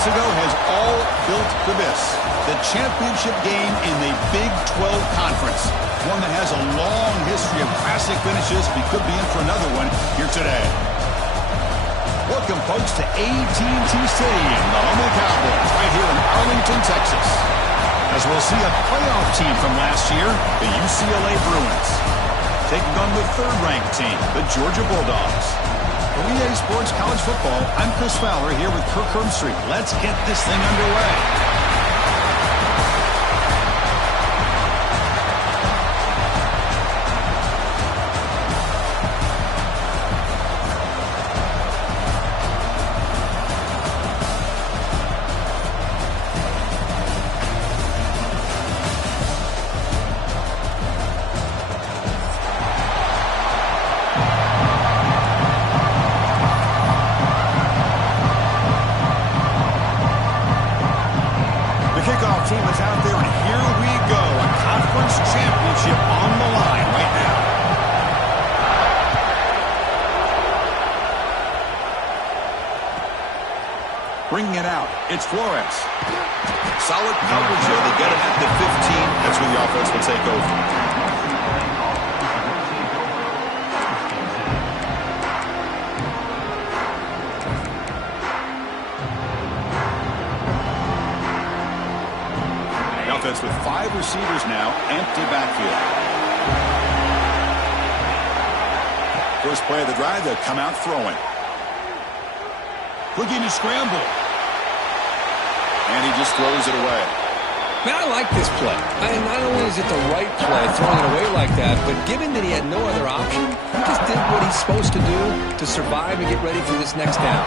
months ago has all built for this. The championship game in the Big 12 Conference. One that has a long history of classic finishes. We could be in for another one here today. Welcome, folks, to AT&T Stadium, the home of the Cowboys, right here in Arlington, Texas. As we'll see a playoff team from last year, the UCLA Bruins, taking on the third-ranked team, the Georgia Bulldogs. For EA Sports College Football, I'm Chris Fowler here with Kirk Herbstreit. Let's get this thing underway. Team is out there, and here we go. A conference championship on the line right now. Bringing it out, it's Flores. Solid coverage here. They get it at the 15. That's where the offense will take over. With 5 receivers now, empty backfield. First play of the drive, they'll come out throwing. Looking to scramble. And he just throws it away. Man, I like this play. Not only is it the right play, throwing it away like that, but given that he had no other option, he just did what he's supposed to do to survive and get ready for this next down.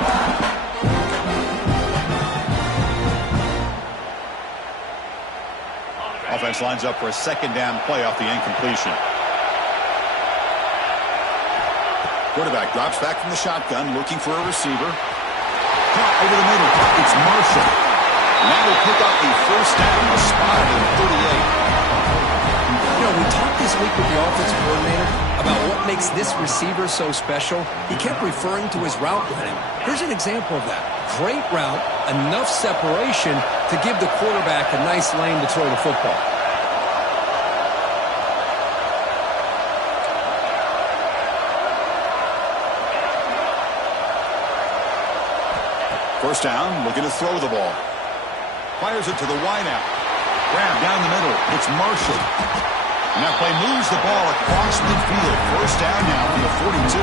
Offense lines up for a second down play off the incompletion. Quarterback drops back from the shotgun, looking for a receiver. Caught over the middle. It's Marshall. Now they pick up the first down, a spot in 38. You know, we talked this week with the offensive coordinator about what makes this receiver so special. He kept referring to his route running. Here's an example of that. Great route, enough separation to give the quarterback a nice lane to throw the football. First down, looking to throw the ball. Fires it to the wideout. Grab down the middle. It's Marshall. And that play moves the ball across midfield. First down now from the 42.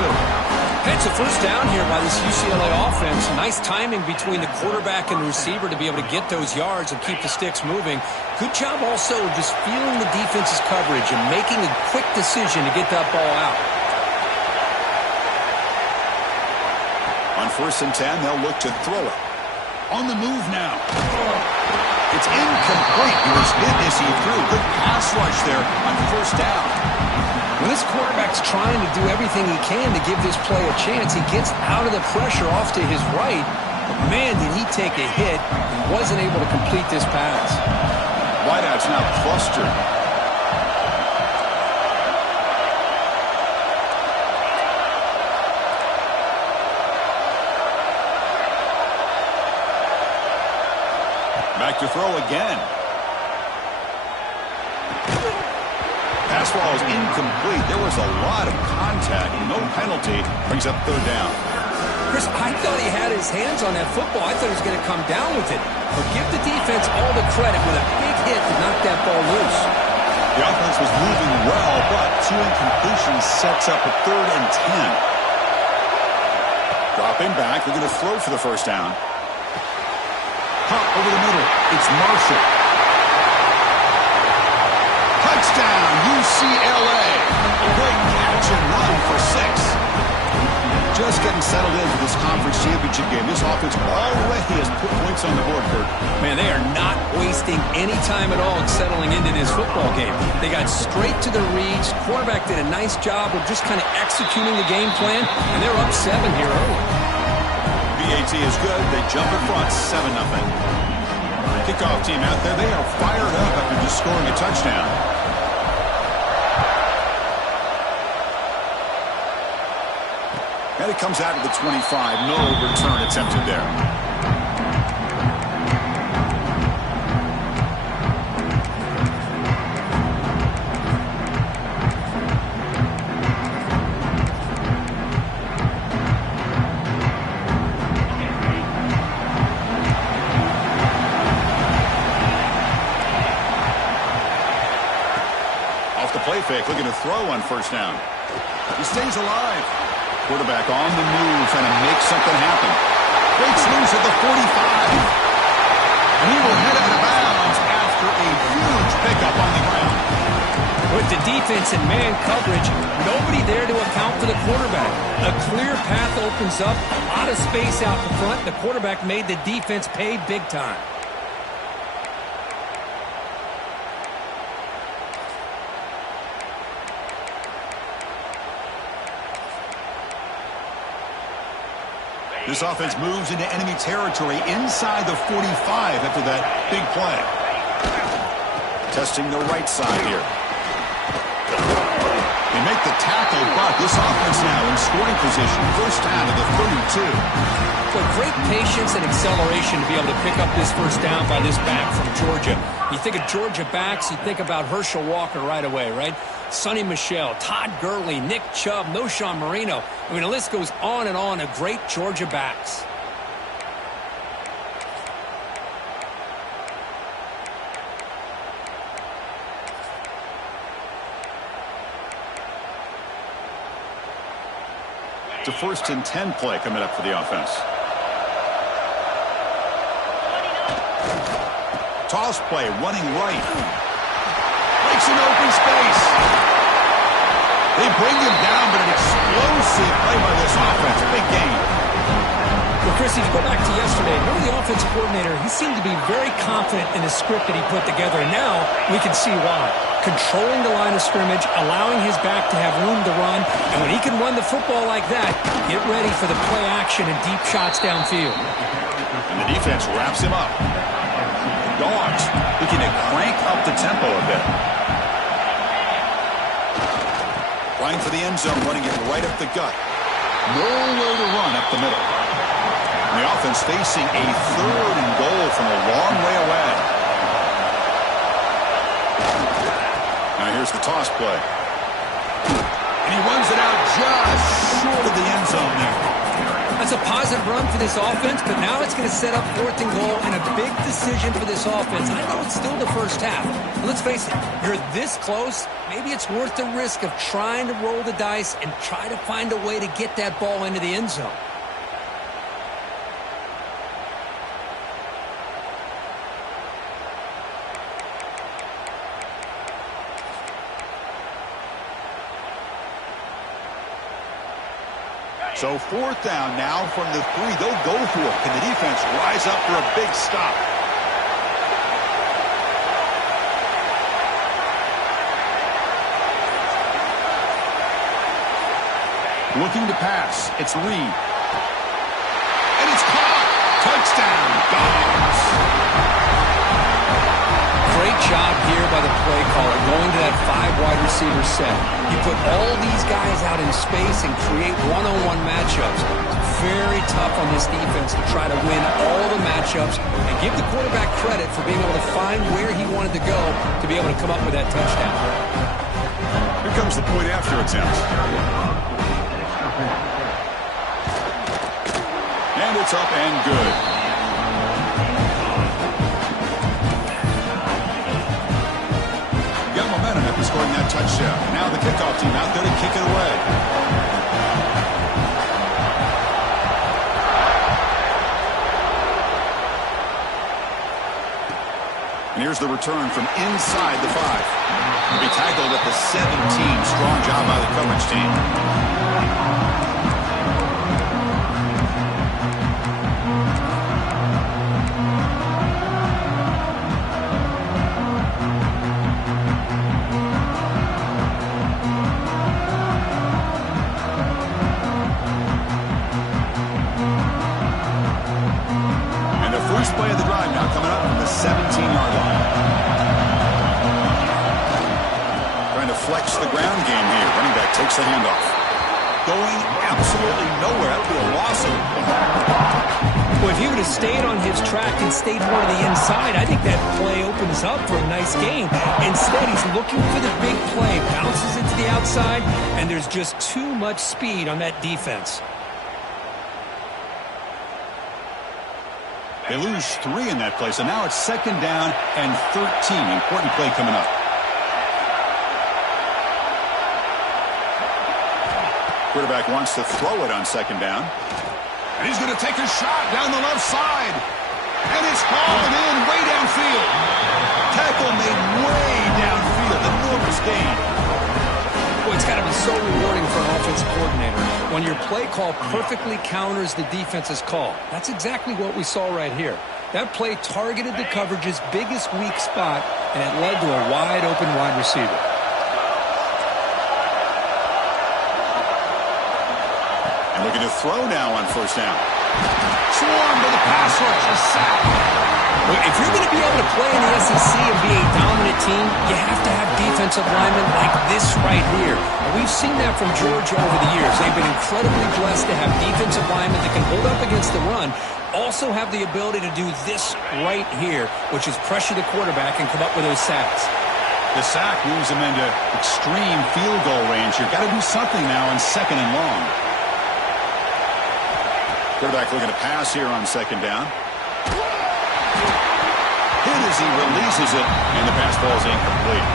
It's a first down here by this UCLA offense. Nice timing between the quarterback and the receiver to be able to get those yards and keep the sticks moving. Good job also just feeling the defense's coverage and making a quick decision to get that ball out. On 1st and 10, they'll look to throw it. On the move now. It's incomplete. He was hit as he threw. Good pass rush there on 1st down. When this quarterback's trying to do everything he can to give this play a chance, he gets out of the pressure off to his right. But man, did he take a hit. He wasn't able to complete this pass. Wideout's now clustered. Back to throw again. Pass ball is incomplete. There was a lot of contact. No penalty. Brings up 3rd down. Chris, I thought he had his hands on that football. I thought he was going to come down with it. But give the defense all the credit with a big hit to knock that ball loose. The offense was moving well, but 2 incompletions sets up a 3rd and 10. Dropping back. They're going to throw for the first down. Pop over the middle. It's Marshall. Touchdown, UCLA. A great catch and run for 6. Just getting settled in for this conference championship game. This offense already has put points on the board, Kurt. Man, they are not wasting any time at all settling into this football game. They got straight to the reads. Quarterback did a nice job of just kind of executing the game plan, and they're up 7 here early. BAT is good. They jump in front, 7-0. Kickoff team out there. They are fired up after just scoring a touchdown. And it comes out of the 25. No return attempted there. play fake, looking to throw on first down. He stays alive. Quarterback on the move, trying to make something happen. Breaks loose at the 45. And he will head out of bounds after a huge pickup on the ground. With the defense and man coverage, nobody there to account for the quarterback. A clear path opens up, a lot of space out in front. The quarterback made the defense pay big time. This offense moves into enemy territory inside the 45 after that big play. Testing the right side here. They make the tackle, but this offense now in scoring position. First down to the 32. But great patience and acceleration to be able to pick up this first down by this back from Georgia. You think of Georgia backs, you think about Herschel Walker right away, right? Sonny Michel, Todd Gurley, Nick Chubb, Noshawn Marino. I mean, the list goes on and on of great Georgia backs. It's a 1st and 10 play coming up for the offense. Toss play, running right. Breaks an open space. They bring him down, but an explosive play by this offense. Big game. Well, Chris, if you go back to yesterday, remember the offense coordinator, he seemed to be very confident in the script that he put together, and now we can see why. Controlling the line of scrimmage, allowing his back to have room to run, and when he can run the football like that, get ready for the play action and deep shots downfield. And the defense wraps him up. Dogs looking to crank up the tempo a bit. Trying for the end zone, running it right up the gut. Nowhere to run up the middle. And the offense facing a 3rd and goal from a long way away. Now here's the toss play. And he runs it out just short of the end zone there. That's a positive run for this offense, but now it's going to set up 4th and goal and a big decision for this offense. I know it's still the first half. But let's face it, you're this close, maybe it's worth the risk of trying to roll the dice and try to find a way to get that ball into the end zone. So 4th down now from the 3. They'll go for it. Can the defense rise up for a big stop? Looking to pass. It's Reed. And it's caught. Touchdown, Dogs. Great job here by the play caller, going to that 5 wide receiver set. You put all these guys out in space and create one-on-one matchups. It's very tough on this defense to try to win all the matchups and give the quarterback credit for being able to find where he wanted to go to be able to come up with that touchdown. Here comes the point after attempt. And it's up and good. Got momentum after scoring that touchdown. Now the kickoff team out there to kick it away. And here's the return from inside the 5. He'll be tackled at the 17. Strong job by the coverage team. First play of the drive now coming up from the 17-yard line. Trying to flex the ground game here. Running back takes the handoff. Going absolutely nowhere. That would be a loss of it. Well, if he would have stayed on his track and stayed more to the inside, I think that play opens up for a nice game. Instead, he's looking for the big play. Bounces it to the outside, and there's just too much speed on that defense. They lose 3 in that play, so now it's 2nd down and 13. Important play coming up. Quarterback wants to throw it on second down. And he's going to take a shot down the left side. And it's hauled in way downfield. Tackle made way downfield. Enormous gain. Boy, it's got to be so rewarding for an offensive coordinator when your play call perfectly counters the defense's call. That's exactly what we saw right here. That play targeted the coverage's biggest weak spot, and it led to a wide-open wide receiver. And looking to throw now on first down. Swarmed by the pass rush. A sack. If you're going to be able to play in the SEC and be a dominant team, you have to have defensive linemen like this right here. And we've seen that from Georgia over the years. They've been incredibly blessed to have defensive linemen that can hold up against the run, also have the ability to do this right here, which is pressure the quarterback and come up with those sacks. The sack moves him into extreme field goal range. You've got to do something now on second and long. Quarterback looking to pass here on second down. Hit as he releases it, and the pass ball is incomplete.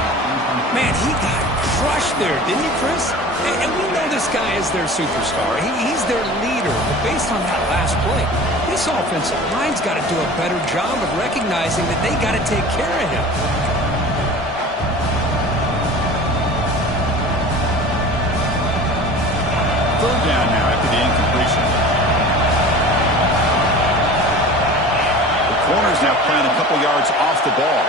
Man, he got crushed there, didn't he, Chris? And we know this guy is their superstar. He's their leader. But based on that last play, this offensive line's got to do a better job of recognizing that they got to take care of him. Third down now after the incompletion. Corner's now playing a couple yards off the ball.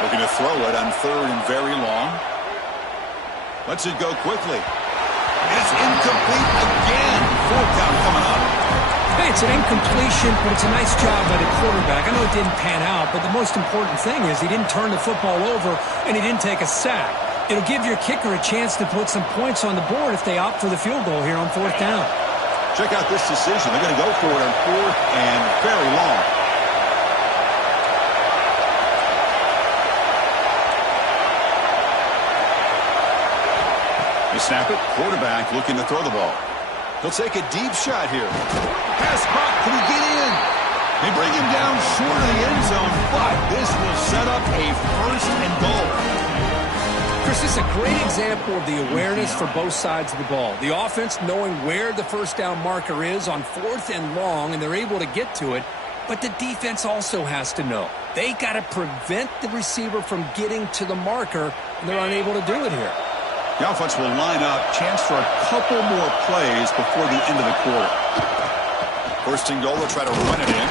Looking to throw it on third and very long. Lets it go quickly. It's incomplete again. Fourth down coming up. Hey, it's an incompletion, but it's a nice job by the quarterback. I know it didn't pan out, but the most important thing is he didn't turn the football over and he didn't take a sack. It'll give your kicker a chance to put some points on the board if they opt for the field goal here on fourth down. Check out this decision. They're going to go for it on fourth and very long. They snap it. Quarterback looking to throw the ball. He'll take a deep shot here. Pass caught. Can he get in? They bring him down short of the end zone, but this will set up a first and goal. Chris, this is a great example of the awareness for both sides of the ball. The offense knowing where the first down marker is on fourth and long, and they're able to get to it. But the defense also has to know. They got to prevent the receiver from getting to the marker, and they're unable to do it here. The offense will line up, chance for a couple more plays before the end of the quarter. First and goal, they'll try to run it in.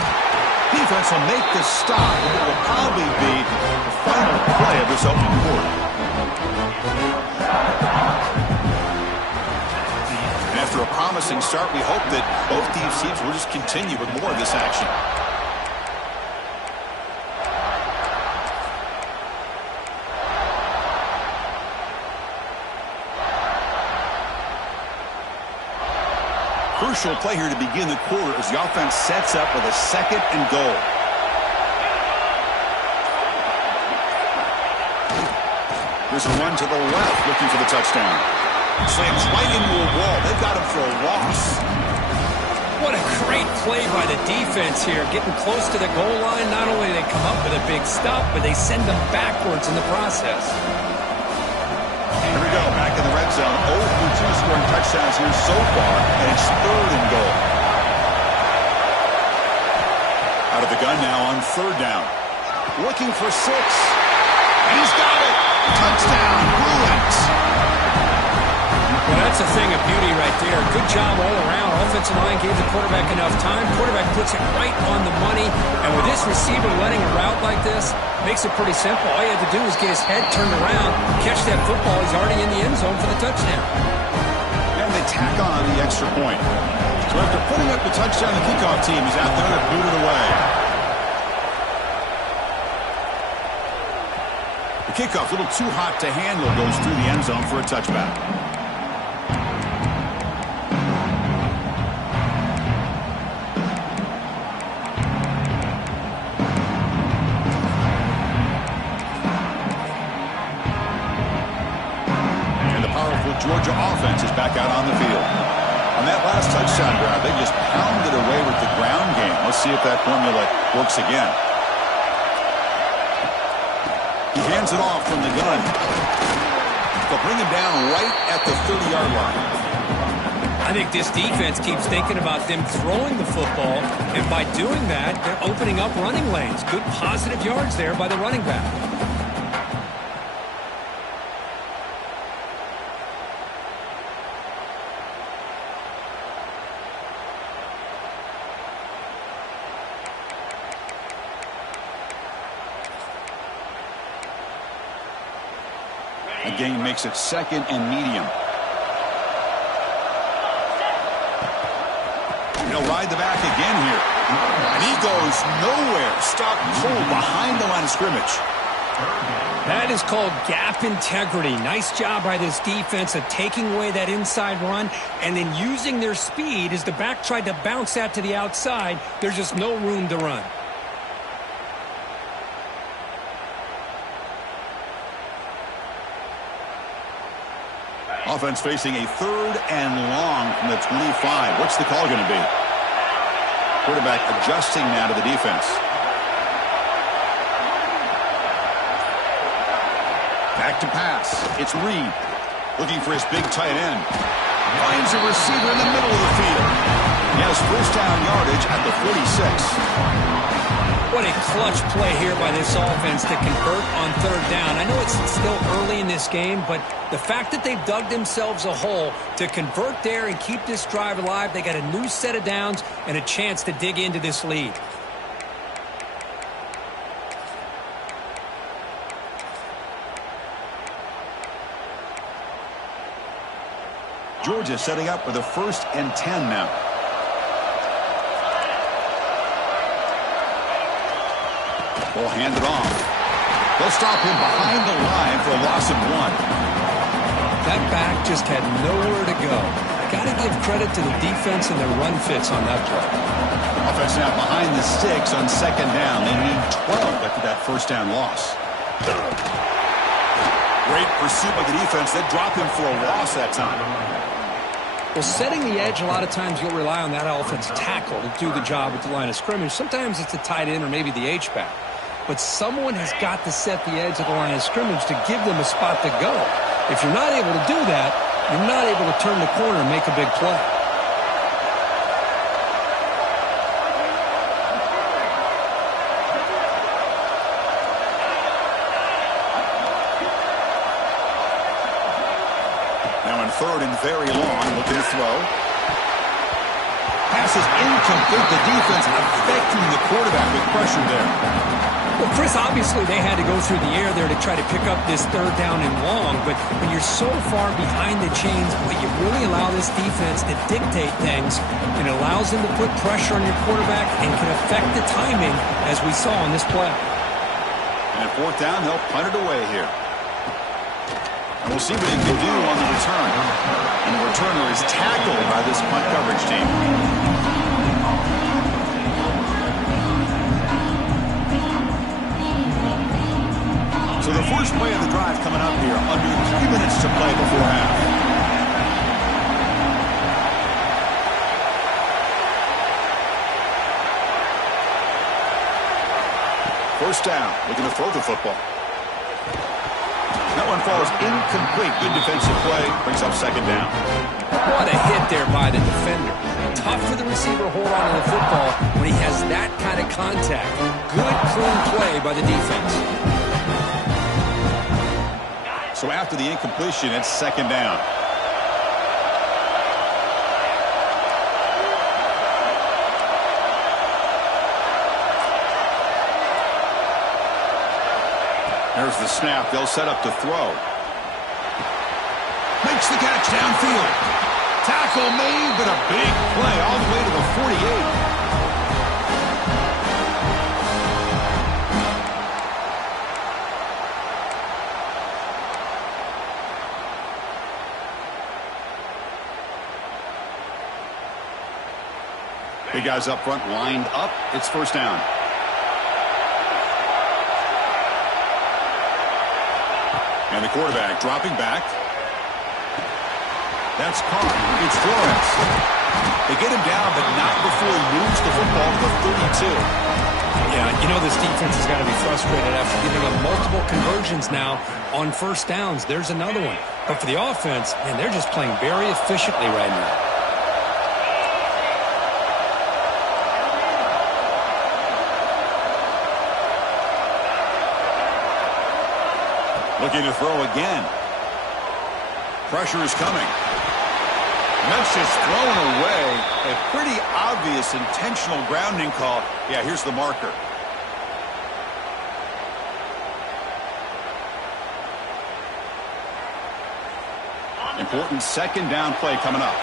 Defense will make the stop, and it will probably be the final play of this opening quarter. And after a promising start, we hope that both these teams will just continue with more of this action. Crucial play here to begin the quarter as the offense sets up with a second and goal. Here's a run to the left, looking for the touchdown. Slams right into a wall. They've got him for a loss. What a great play by the defense here. Getting close to the goal line, not only do they come up with a big stop, but they send them backwards in the process. Here we go, back in the red zone. 0 for 2 scoring touchdowns here so far, and it's third and goal. Out of the gun now on third down. Looking for 6. And he's got it. Touchdown, Bruins. Well, that's a thing of beauty right there. Good job all around. Offensive line gave the quarterback enough time. Quarterback puts it right on the money. And with this receiver letting a route like this, makes it pretty simple. All you have to do is get his head turned around, catch that football. He's already in the end zone for the touchdown. And they tack on the extra point. So after putting up the touchdown, the kickoff team is out there to boot it away. The kickoff, a little too hot to handle, goes through the end zone for a touchback. And the powerful Georgia offense is back out on the field. On that last touchdown drive, they just pounded away with the ground game. Let's see if that formula works again. He hands it off from the gun. They'll bring him down right at the 30-yard line. I think this defense keeps thinking about them throwing the football, and by doing that, they're opening up running lanes. Good positive yards there by the running back. The gain makes it second and medium. He'll ride the back again here. And he goes nowhere. Stop cold behind the line of scrimmage. That is called gap integrity. Nice job by this defense of taking away that inside run and then using their speed as the back tried to bounce that to the outside. There's just no room to run. Offense facing a 3rd and long from the 25. What's the call going to be? Quarterback adjusting now to the defense. Back to pass. It's Reed looking for his big tight end. Finds a receiver in the middle of the field. He has first down yardage at the 46. What a clutch play here by this offense to convert on 3rd down. I know it's still early in this game, but the fact that they've dug themselves a hole to convert there and keep this drive alive, they got a new set of downs and a chance to dig into this lead. Georgia setting up with a 1st and 10 now. Will hand it off. They'll stop him behind the line for a loss of 1. That back just had nowhere to go. Got to give credit to the defense and their run fits on that play. Offense now behind the sticks on 2nd down. They need 12 after that first down loss. Great pursuit by the defense. They drop him for a loss that time. Well, setting the edge, a lot of times you'll rely on that offense tackle to do the job at the line of scrimmage. Sometimes it's a tight end or maybe the H-back. But someone has got to set the edge of the line of scrimmage to give them a spot to go. If you're not able to do that, you're not able to turn the corner and make a big play. Now in 3rd and very long, looking to throw. Pass is incomplete. The defense affecting the quarterback with pressure there. Well, Chris, obviously they had to go through the air there to try to pick up this 3rd down and long, but when you're so far behind the chains, boy, you really allow this defense to dictate things, and it allows them to put pressure on your quarterback and can affect the timing, as we saw on this play. And at 4th down, they'll punt it away here. And we'll see what he can do on the return. And the returner is tackled by this punt coverage team. So the first play of the drive coming up here, under 3 minutes to play before half. First down, looking to throw the football. That one falls incomplete. Good defensive play, brings up 2nd down. What a hit there by the defender. Tough for the receiver to hold on to the football when he has that kind of contact. Good, clean play by the defense. So after the incompletion, it's 2nd down. There's the snap. They'll set up to throw. Makes the catch downfield. Tackle made, but a big play all the way to the 48. Big guys up front lined up. It's 1st down. And the quarterback dropping back. That's caught. It's Flores. They get him down, but not before he moves the football to the 32. Yeah, you know this defense has got to be frustrated after giving up multiple conversions now on first downs. There's another one. But for the offense, man, they're just playing very efficiently right now. Looking to throw again. Pressure is coming. And that's just thrown away. A pretty obvious intentional grounding call. Yeah, here's the marker. Important second down play coming up.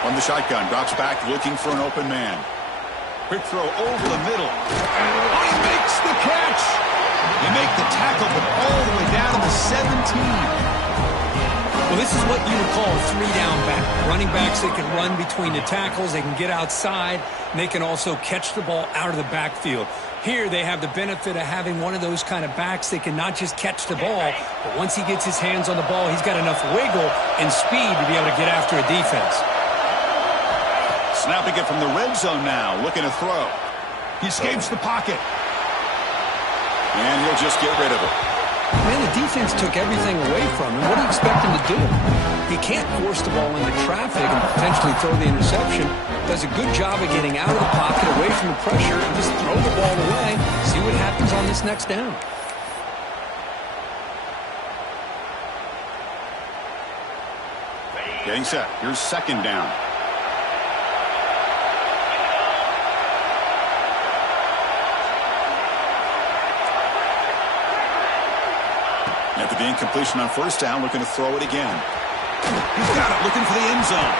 From the shotgun, drops back looking for an open man. Quick throw over the middle. Oh, he makes the catch. They make the tackle, but all the way down to the 17. Well, this is what you would call a three-down back. Running backs, they can run between the tackles, they can get outside, and they can also catch the ball out of the backfield. Here, they have the benefit of having one of those kind of backs that can not just catch the ball, but once he gets his hands on the ball, he's got enough wiggle and speed to be able to get after a defense. Snapping it from the red zone now, looking to throw. He escapes the pocket. And he'll just get rid of it. Man, the defense took everything away from him. What do you expect him to do? He can't force the ball into traffic and potentially throw the interception. Does a good job of getting out of the pocket, away from the pressure, and just throw the ball away. See what happens on this next down. Getting set. Here's second down. After the incompletion on first down, looking to throw it again. He's got it, looking for the end zone.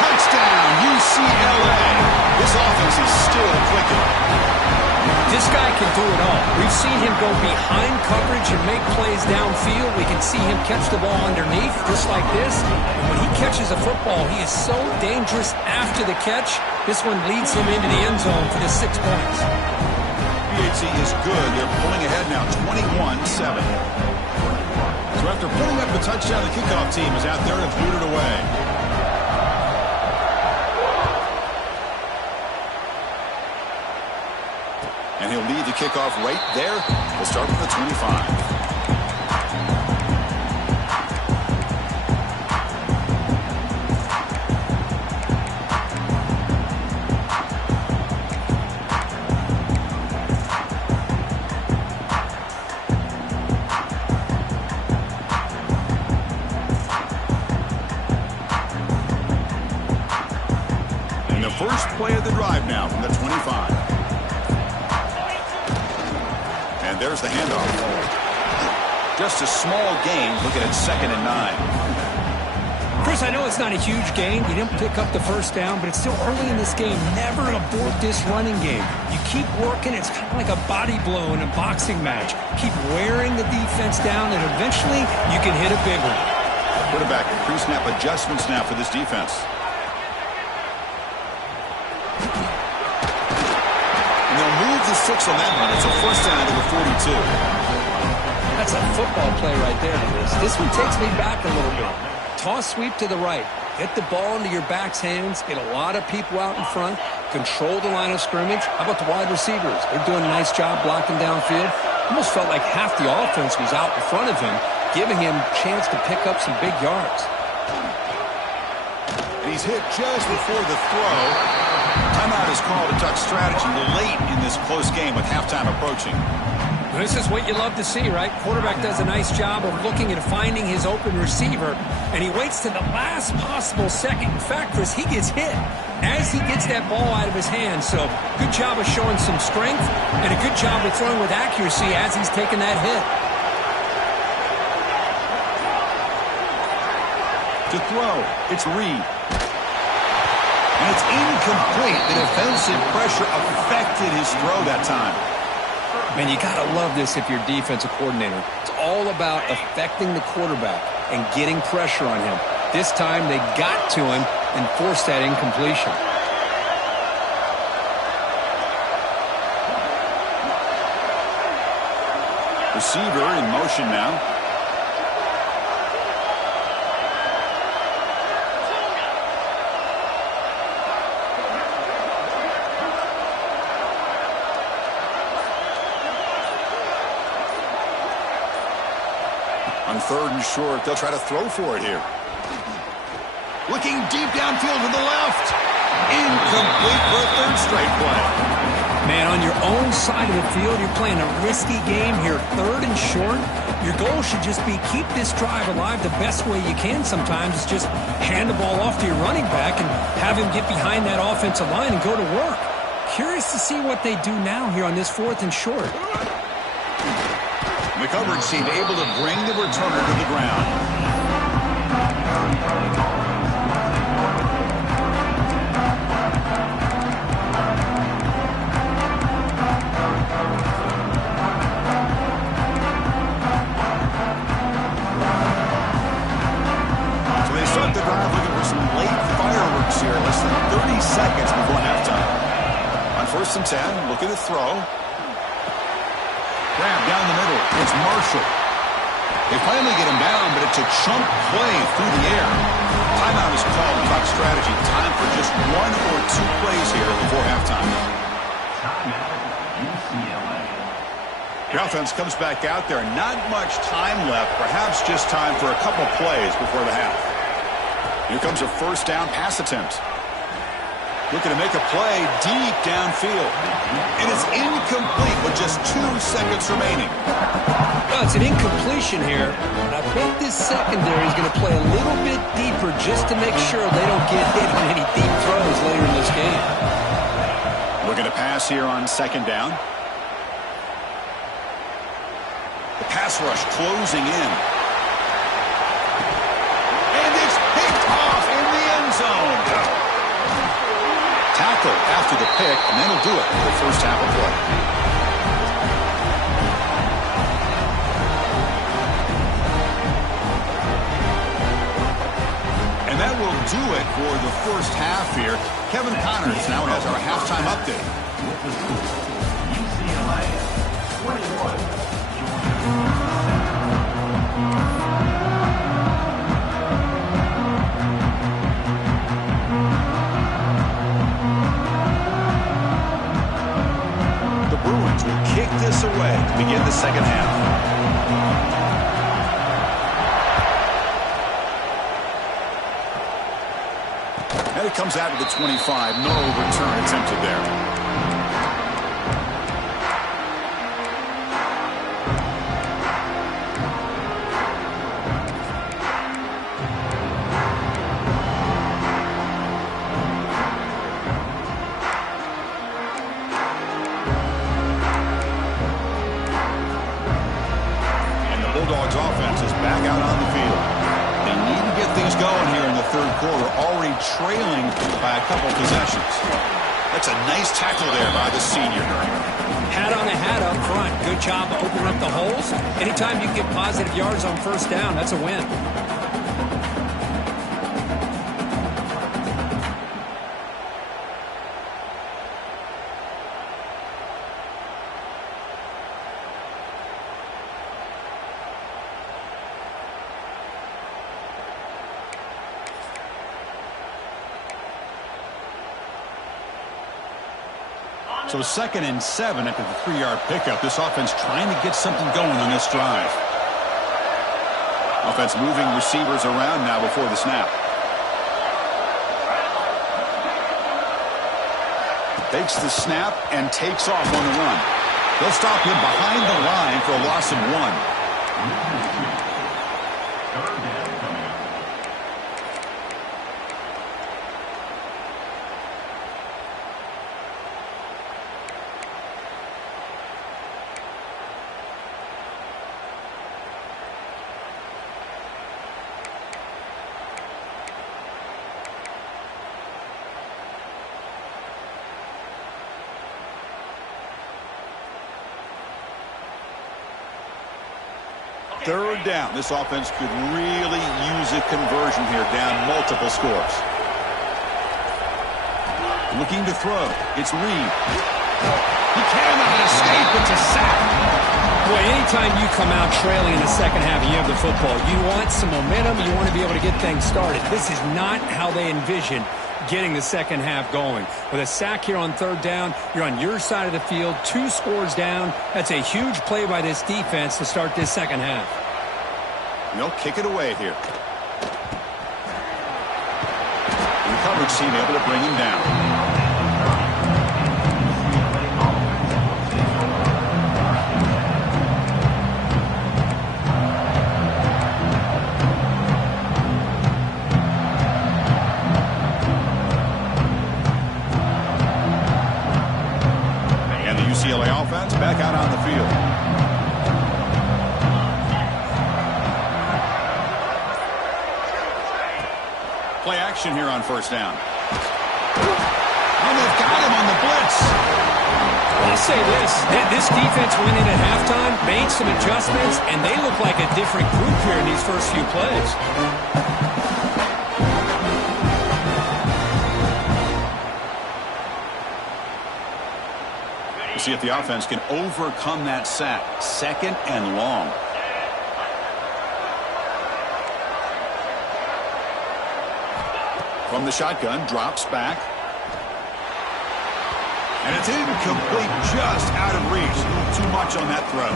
Touchdown, UCLA. This offense is still clicking. This guy can do it all. We've seen him go behind coverage and make plays downfield. We can see him catch the ball underneath, just like this. And when he catches a football, he is so dangerous after the catch. This one leads him into the end zone for the 6 points. BHC is good. They're pulling ahead now, 21-7. So after pulling up the touchdown, the kickoff team is out there and boot it away. And he'll lead the kickoff right there. We'll start with the 25. First play of the drive now from the 25. And there's the handoff. Just a small gain, looking at 2nd and 9. Chris, I know it's not a huge gain. You didn't pick up the first down, but it's still early in this game. Never abort this running game. You keep working. It's kind of like a body blow in a boxing match. Keep wearing the defense down, and eventually you can hit a big one. Quarterback pre-snap adjustments now for this defense. Move the 6 on that one. It's a first down to the 42. That's a football play right there. This one takes me back a little bit. Toss sweep to the right. Get the ball into your back's hands. Get a lot of people out in front. Control the line of scrimmage. How about the wide receivers? They're doing a nice job blocking downfield. Almost felt like half the offense was out in front of him, giving him a chance to pick up some big yards. And he's hit just before the throw. Timeout is called to talk strategy late in this close game with halftime approaching. This is what you love to see, right? Quarterback does a nice job of looking and finding his open receiver, and he waits to the last possible second. In fact, Chris, he gets hit as he gets that ball out of his hands. So good job of showing some strength and a good job of throwing with accuracy as he's taking that hit. To throw, it's Reed. And it's incomplete. The defensive pressure affected his throw that time. Man, you got to love this if you're a defensive coordinator. It's all about affecting the quarterback and getting pressure on him. This time they got to him and forced that incompletion. Receiver in motion now. On 3rd and short, they'll try to throw for it here. Looking deep downfield to the left. Incomplete for a 3rd straight play. Man, on your own side of the field, you're playing a risky game here. 3rd and short, your goal should just be keep this drive alive the best way you can sometimes. Is just hand the ball off to your running back and have him get behind that offensive line and go to work. Curious to see what they do now here on this 4th and short. The coverage team able to bring the returner to the ground. So they start the drive looking for some late fireworks here, less than 30 seconds before halftime. On 1st and 10, looking to throw. Grab down the middle. It's Marshall. They finally get him down, but it's a chunk play through the air. Timeout is called to talk strategy. Time for just 1 or 2 plays here before halftime. The offense comes back out there. Not much time left. Perhaps just time for a couple plays before the half. Here comes a 1st down pass attempt. Looking to make a play deep downfield. And it's incomplete with just 2 seconds remaining. Well, it's an incompletion here. And I bet this secondary is going to play a little bit deeper just to make sure they don't get hit on any deep throws later in this game. Looking to pass here on 2nd down. The pass rush closing in. And it's picked off in the end zone. Tackle after the pick, and that'll do it for the 1st half of play. And that will do it for the 1st half here. Kevin Connors now has our halftime update. UCLA 21. Bruins will kick this away to begin the 2nd half. And it comes out to the 25. No return attempted there. Bulldogs offense is back out on the field. They need to get things going here in the 3rd quarter, already trailing by a couple possessions. That's a nice tackle there by the senior. Hat on a hat up front. Good job opening up the holes. Anytime you get positive yards on 1st down, that's a win. So 2nd and 7 after the 3-yard pickup. This offense trying to get something going on this drive. Offense moving receivers around now before the snap. Takes the snap and takes off on the run. They'll stop him behind the line for a loss of 1. Third down. This offense could really use a conversion here, down multiple scores. Looking to throw. It's Reed. He cannot escape. It's a sack. Boy, anytime you come out trailing in the second half and you have the football, you want some momentum. You want to be able to get things started. This is not how they envision getting the second half going. With a sack here on third down, you're on your side of the field, 2 scores down. That's a huge play by this defense to start this second half. And they'll kick it away here. And the coverage team able to bring him down. UCLA offense back out on the field. Play action here on first down. And they've got him on the blitz. I'll say this defense went in at halftime, made some adjustments, and they look like a different group here in these first few plays. See if the offense can overcome that sack. 2nd and long. From the shotgun, drops back. And it's incomplete, just out of reach. Too much on that throw.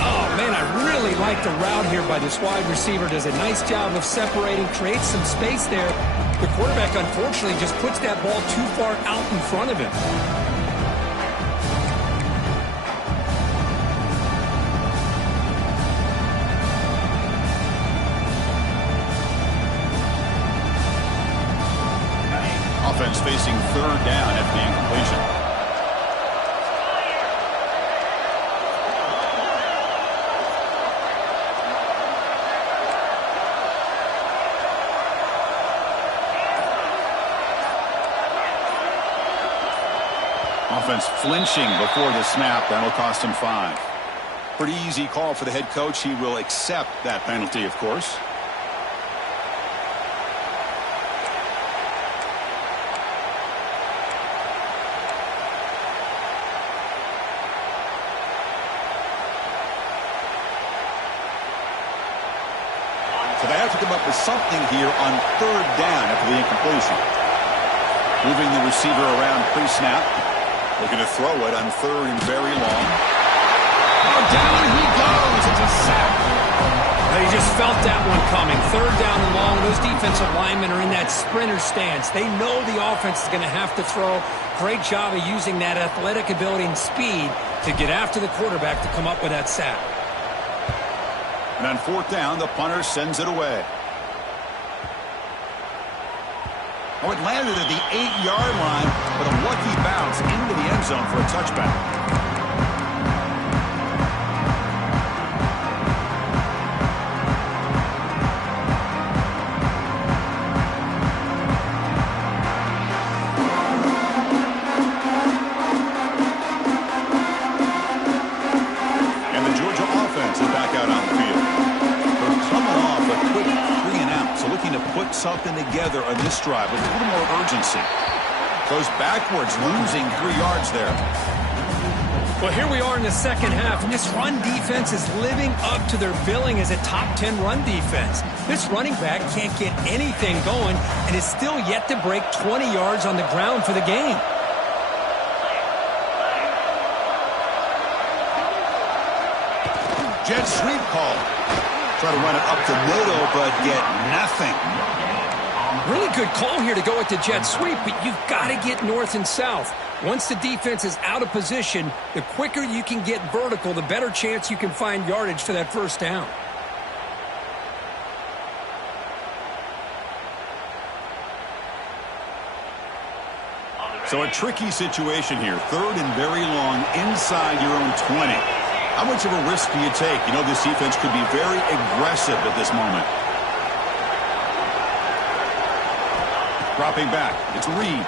Oh, man, I really like the route here by this wide receiver. Does a nice job of separating, creates some space there. The quarterback, unfortunately, just puts that ball too far out in front of him. Offense facing third down after the incompletion. Offense flinching before the snap. That'll cost him 5. Pretty easy call for the head coach. He will accept that penalty, of course. So they have to come up with something here on third down after the incompletion. Moving the receiver around pre-snap. Looking to throw it on 3rd and very long. Oh, down he goes. It's a sack. They just felt that one coming. 3rd down and long. Those defensive linemen are in that sprinter stance. They know the offense is going to have to throw. Great job of using that athletic ability and speed to get after the quarterback to come up with that sack. And on 4th down, the punter sends it away. Oh, it landed at the 8-yard line, but a lucky bounce into the end zone for a touchback. And the Georgia offense is back out on the field. Looking to put something together on this drive with a little more urgency. Goes backwards, losing 3 yards there. Well, here we are in the second half, and this run defense is living up to their billing as a top 10 run defense. This running back can't get anything going and is still yet to break 20 yards on the ground for the game. Jet sweep call. Try to run it up the middle, but get nothing. Really good call here to go with the jet sweep, but you've got to get north and south. Once the defense is out of position, the quicker you can get vertical, the better chance you can find yardage for that first down. So a tricky situation here. 3rd and very long inside your own 20. How much of a risk do you take? You know, this defense could be very aggressive at this moment. Dropping back. It's Reed.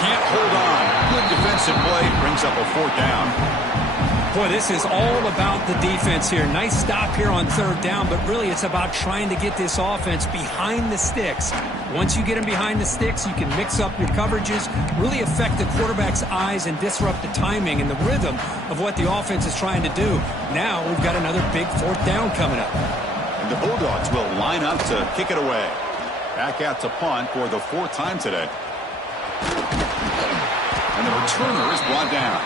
Can't hold on. Good defensive play. Brings up a 4th down. Boy, this is all about the defense here. Nice stop here on 3rd down, but really it's about trying to get this offense behind the sticks Once you get him behind the sticks, you can mix up your coverages, really affect the quarterback's eyes and disrupt the timing and the rhythm of what the offense is trying to do. Now we've got another big fourth down coming up. And the Bulldogs will line up to kick it away. Back out to punt for the fourth time today. And the returner is brought down.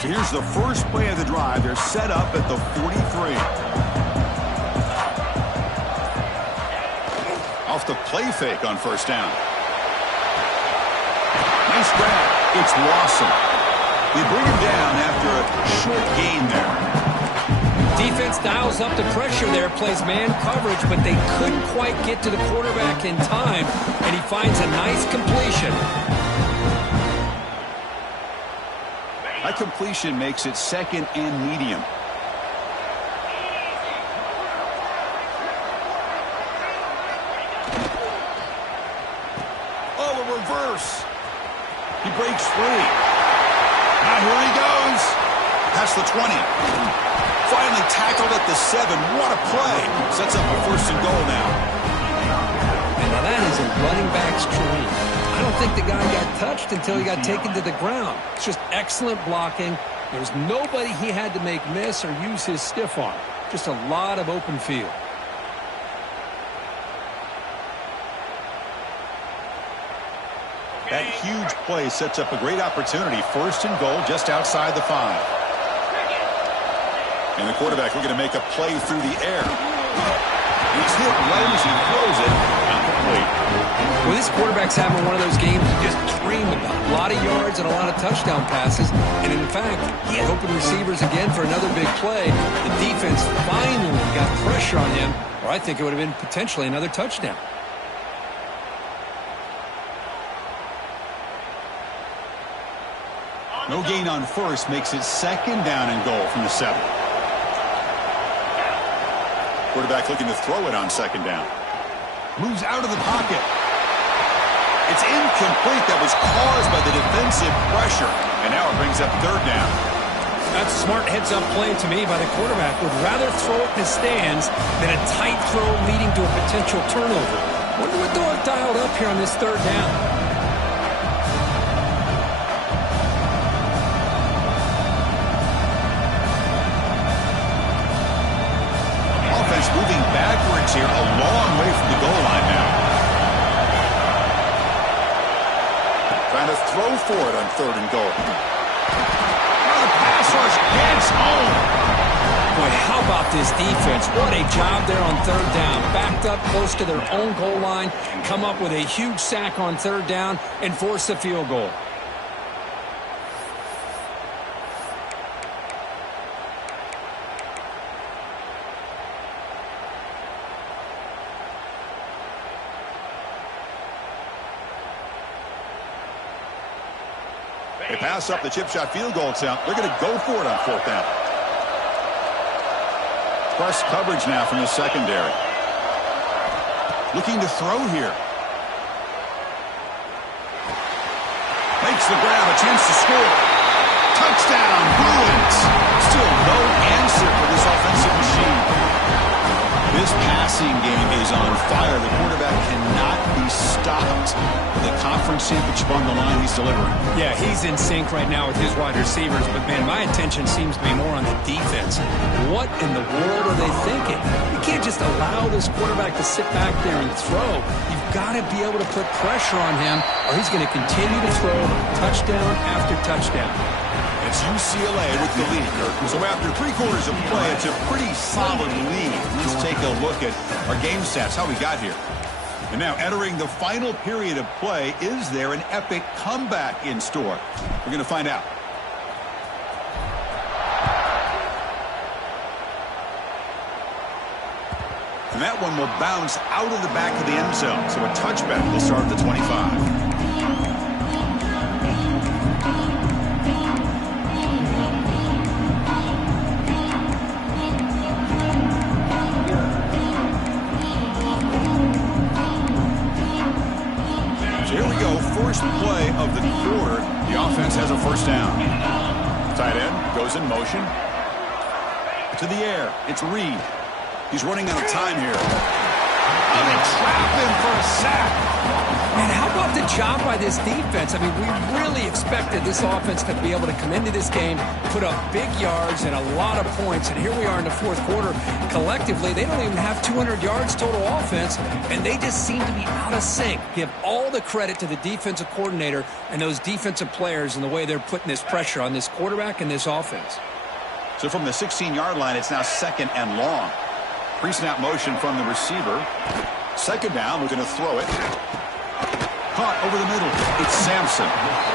Here's the first play of the drive. They're set up at the 43. Off the play fake on first down. Nice grab. It's Lawson. They bring him down after a short gain there. Defense dials up the pressure there, plays man coverage, but they couldn't quite get to the quarterback in time, and he finds a nice completion. That completion makes it second and medium. Oh, a reverse. He breaks free. Now here he goes. Past the 20. Finally tackled at the 7. What a play. Sets up a first and goal now. And now that is a running back's dream. I don't think the guy got touched until he got taken to the ground. It's just excellent blocking. There's nobody he had to make miss or use his stiff arm. Just a lot of open field. That huge play sets up a great opportunity. First and goal just outside the 5. And the quarterback looking to make a play through the air. He's hit right as he throws it. Incomplete. Well, this quarterback's having one of those games you just dream about. A lot of yards and a lot of touchdown passes. And in fact, he had open receivers again for another big play. The defense finally got pressure on him, or I think it would have been potentially another touchdown. No gain on first makes it second down and goal from the 7. Quarterback looking to throw it on second down. Moves out of the pocket. It's incomplete. That was caused by the defensive pressure. And now it brings up third down. That's a smart heads-up play to me by the quarterback. Would rather throw it in the stands than a tight throw leading to a potential turnover. Wonder what they'll have dialed up here on this third down. Offense moving backwards here, a long way from the goal line now. Trying to throw for it on third and goal. Oh, the pass rush gets home. Boy, how about this defense? What a job there on third down. Backed up close to their own goal line, come up with a huge sack on third down, and force a field goal. They pass up the chip shot field goal attempt. They're going to go for it on fourth down. Press coverage now from the secondary. Looking to throw here. Makes the grab, a chance to score. Touchdown, Bruins. Still no answer for this offensive machine. This passing game is on fire. The quarterback cannot be stopped. The conference championship on the line, he's delivering. Yeah, he's in sync right now with his wide receivers, but man, my attention seems to be more on the defense. What in the world are they thinking? You can't just allow this quarterback to sit back there and throw. You've got to be able to put pressure on him, or he's going to continue to throw touchdown after touchdown. It's UCLA with the lead. So after 3/4 of play, it's a pretty solid lead. Let's take a look at our game stats, how we got here. And now entering the final period of play, is there an epic comeback in store? We're going to find out. And that one will bounce out of the back of the end zone. So a touchback will start at the 25. First play of the quarter, the offense has a first down. Tight end goes in motion. To the air, it's Reed. He's running out of time here. And they trap him for a sack. And how about the job by this defense? I mean, we really expected this offense to be able to come into this game, put up big yards and a lot of points. And here we are in the fourth quarter. Collectively, they don't even have 200 yards total offense, and they just seem to be out of sync. Give all the credit to the defensive coordinator and those defensive players and the way they're putting this pressure on this quarterback and this offense. So from the 16-yard line, it's now second and long. Pre-snap motion from the receiver. Second down, we're going to throw it. Caught over the middle. It's Sampson.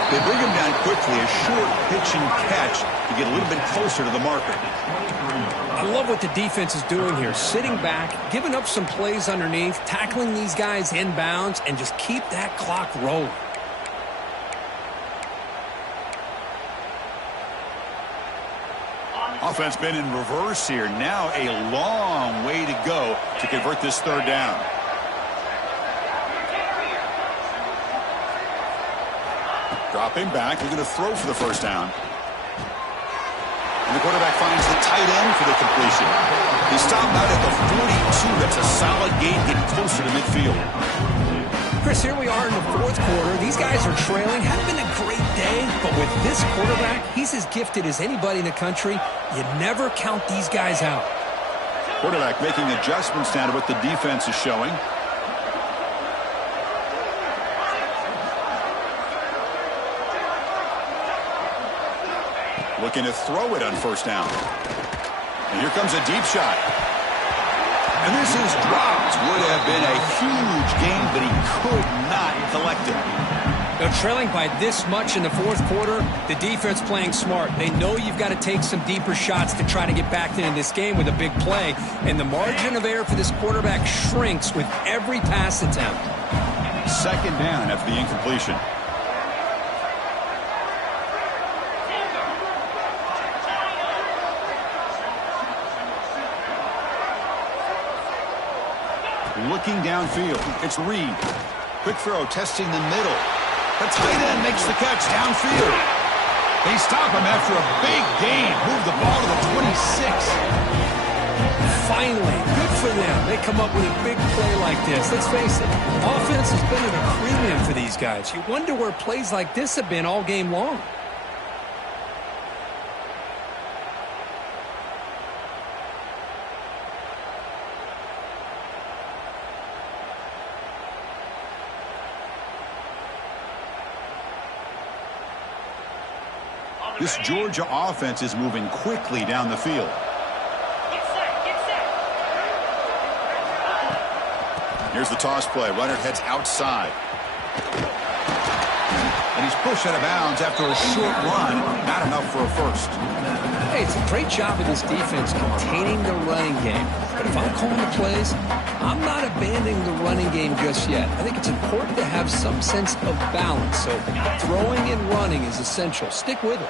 They bring him down quickly. A short pitch and catch to get a little bit closer to the marker. I love what the defense is doing here. Sitting back, giving up some plays underneath, tackling these guys inbounds, and just keep that clock rolling. Offense been in reverse here. Now a long way to go to convert this third down. Dropping back, they're going to throw for the first down. And the quarterback finds the tight end for the completion. He stopped out at the 42. That's a solid gain, getting closer to midfield. Chris, here we are in the fourth quarter. These guys are trailing. Hadn't been a great day, but with this quarterback, he's as gifted as anybody in the country. You never count these guys out. Quarterback making adjustments now to what the defense is showing. Looking to throw it on first down. And here comes a deep shot. And this is dropped. Would have been a huge gain, but he could not collect it. They're trailing by this much in the fourth quarter. The defense playing smart. They know you've got to take some deeper shots to try to get back into this game with a big play. And the margin of error for this quarterback shrinks with every pass attempt. Second down after the incompletion. Looking downfield, it's Reed. Quick throw, testing the middle. The tight end makes the catch downfield. They stop him after a big gain. Move the ball to the 26. Finally, good for them. They come up with a big play like this. Let's face it, offense has been at a premium for these guys. You wonder where plays like this have been all game long. This Georgia offense is moving quickly down the field. Here's the toss play. Runner heads outside. And he's pushed out of bounds after a short run. Not enough for a first. Hey, it's a great job of this defense containing the running game. But if I'm calling the plays, I'm not abandoning the running game just yet. I think it's important to have some sense of balance. So throwing and running is essential. Stick with it.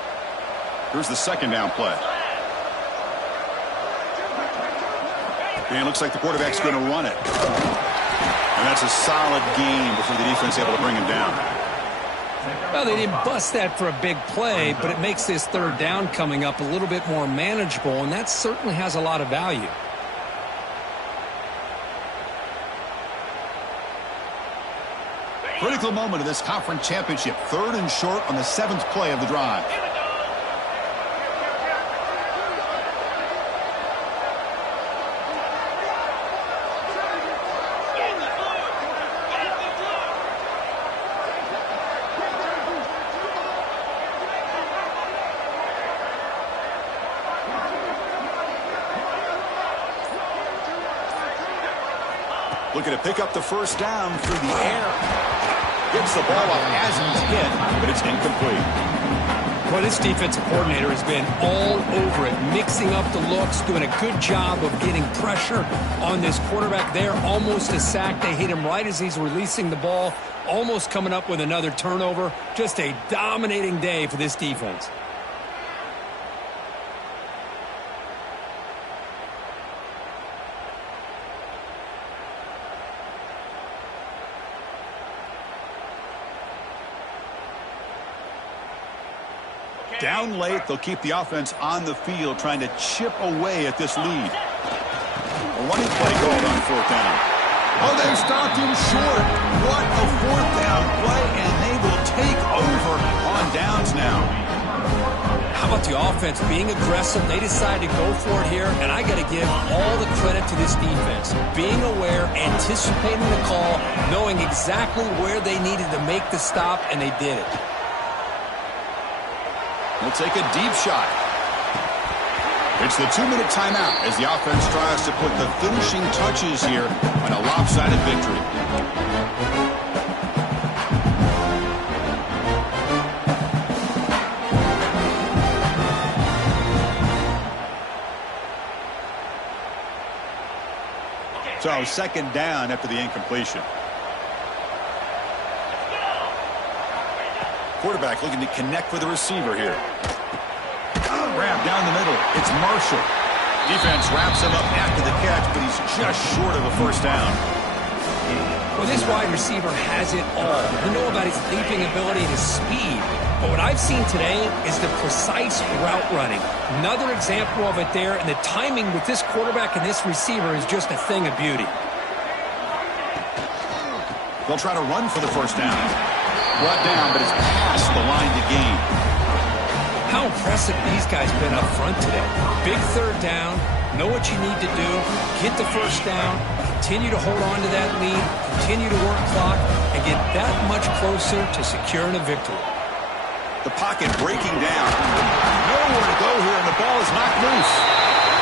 Here's the second down play. And it looks like the quarterback's going to run it. And that's a solid gain before the defense able to bring him down. Well, they didn't bust that for a big play, but it makes this third down coming up a little bit more manageable, and that certainly has a lot of value. Critical moment of this conference championship. Third and short on the 7th play of the drive. Looking to pick up the first down through the air. Gets the ball up as he's hit, but it's incomplete. Well, this defensive coordinator has been all over it, mixing up the looks, doing a good job of getting pressure on this quarterback there. Almost a sack. They hit him right as he's releasing the ball, almost coming up with another turnover. Just a dominating day for this defense. Down late, they'll keep the offense on the field trying to chip away at this lead. A running play called on fourth down. Oh, they've stopped him short. What a fourth down play, and they will take over on downs now. How about the offense being aggressive? They decided to go for it here, and I got to give all the credit to this defense. Being aware, anticipating the call, knowing exactly where they needed to make the stop, and they did it. We'll take a deep shot. It's the 2-minute timeout as the offense tries to put the finishing touches here on a lopsided victory. So, second down after the incompletion. Quarterback looking to connect with the receiver here. Wrap down the middle. It's Marshall. Defense wraps him up after the catch, but he's just short of a first down. Well, this wide receiver has it all. We know about his leaping ability and his speed. But what I've seen today is the precise route running. Another example of it there, and the timing with this quarterback and this receiver is just a thing of beauty. They'll try to run for the first down. Brought down, but it's past the line to gain. How impressive these guys been up front today. Big third down, know what you need to do, get the first down, continue to hold on to that lead, continue to work clock, and get that much closer to securing a victory. The pocket breaking down. Nowhere to go here, and the ball is knocked loose.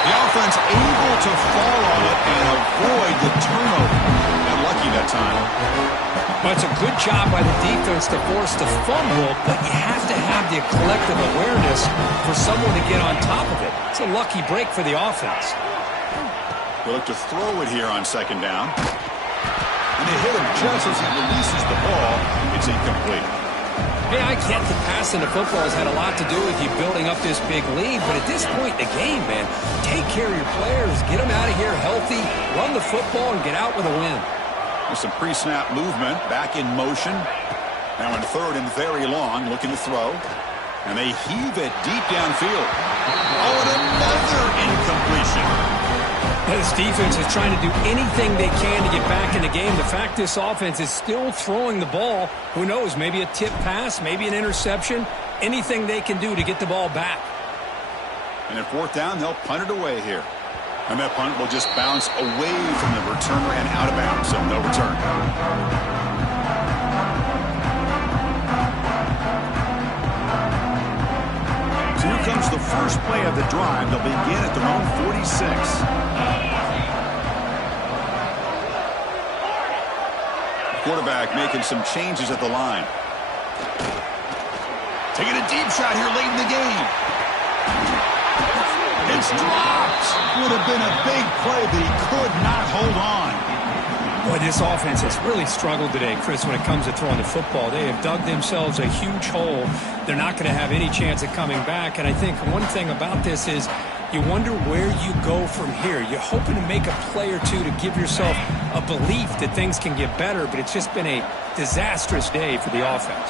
The offense able to fall on it and avoid the turnover. Got lucky that time. Well, it's a good job by the defense to force the fumble, but you have to have the collective awareness for someone to get on top of it. It's a lucky break for the offense. They look to throw it here on second down. And they hit him just as he releases the ball. It's incomplete. Hey, I get the passing of football has had a lot to do with you building up this big lead, but at this point in the game, man, take care of your players, get them out of here healthy, run the football, and get out with a win. With some pre-snap movement, back in motion. Now in third and very long, looking to throw. And they heave it deep downfield. Oh, and another incompletion. This defense is trying to do anything they can to get back in the game. The fact this offense is still throwing the ball, who knows, maybe a tip pass, maybe an interception, anything they can do to get the ball back. And at fourth down, they'll punt it away here. And that punt will just bounce away from the returner and out of bounds, so no return. So here comes the first play of the drive. They'll begin at their own 46. Quarterback making some changes at the line. Taking a deep shot here late in the game. It's dropped. Would have been a big play, but he could not hold on. Boy, this offense has really struggled today, Chris, when it comes to throwing the football. They have dug themselves a huge hole. They're not going to have any chance of coming back. And I think one thing about this is you wonder where you go from here. You're hoping to make a play or two to give yourself a belief that things can get better, but it's just been a disastrous day for the offense.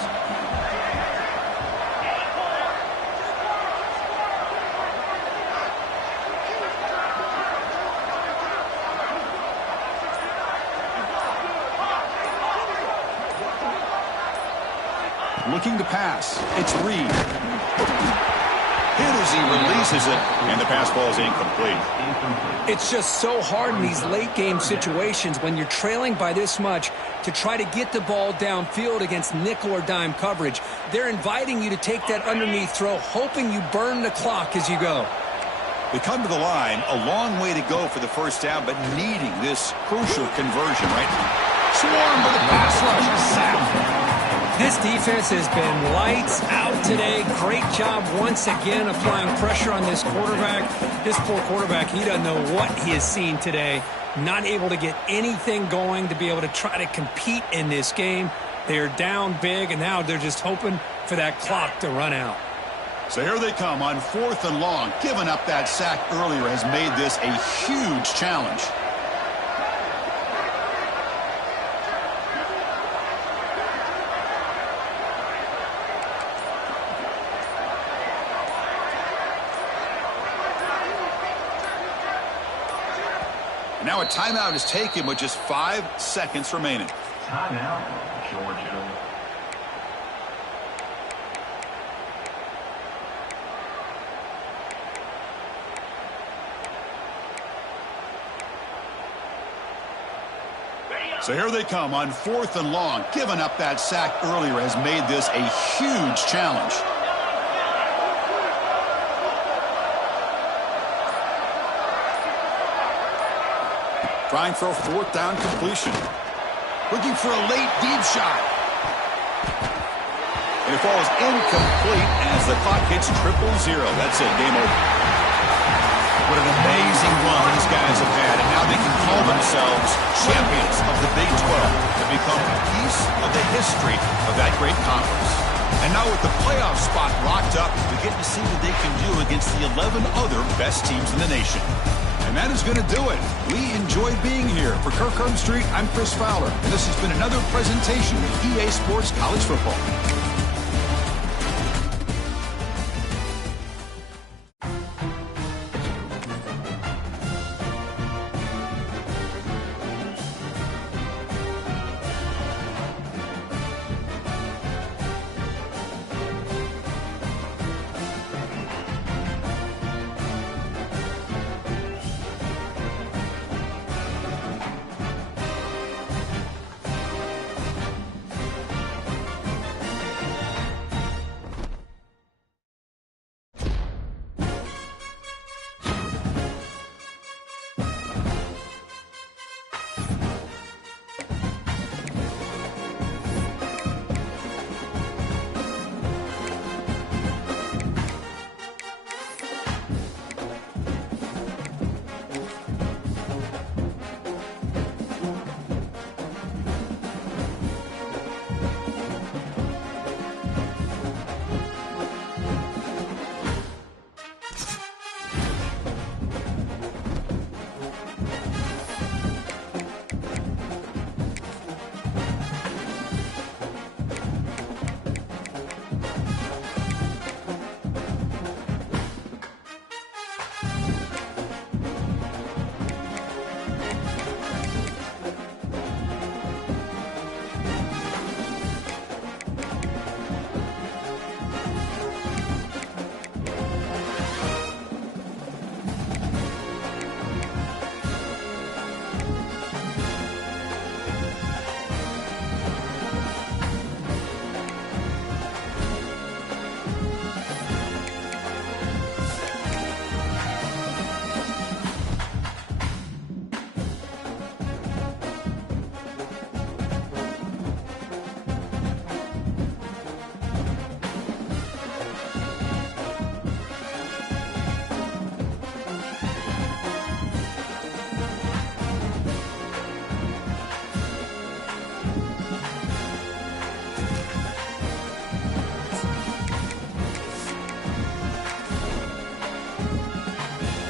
Looking to pass. It's Reed. Hit as he releases it, and the pass ball is incomplete. It's just so hard in these late game situations when you're trailing by this much to try to get the ball downfield against nickel or dime coverage. They're inviting you to take that underneath throw, hoping you burn the clock as you go. They come to the line, a long way to go for the first down, but needing this crucial conversion, right? Swarmed by the pass rush. Sack. This defense has been lights out today. Great job once again applying pressure on this quarterback. This poor quarterback, he doesn't know what he has seen today. Not able to get anything going to be able to try to compete in this game. They're down big, and now they're just hoping for that clock to run out. So here they come on fourth and long. Giving up that sack earlier has made this a huge challenge. And now a timeout is taken with just 5 seconds remaining. Timeout, Georgia. So here they come on 4th and long. Giving up that sack earlier has made this a huge challenge. Trying for a 4th down completion. Looking for a late deep shot. And it falls incomplete as the clock hits 0-0. That's it, game over. What an amazing run these guys have had, and now they can call themselves champions of the Big 12 to become a piece of the history of that great conference. And now with the playoff spot locked up, we get to see what they can do against the 11 other best teams in the nation. And that is going to do it. We enjoyed being here. For Kirk Street, I'm Chris Fowler, and this has been another presentation of EA Sports College Football.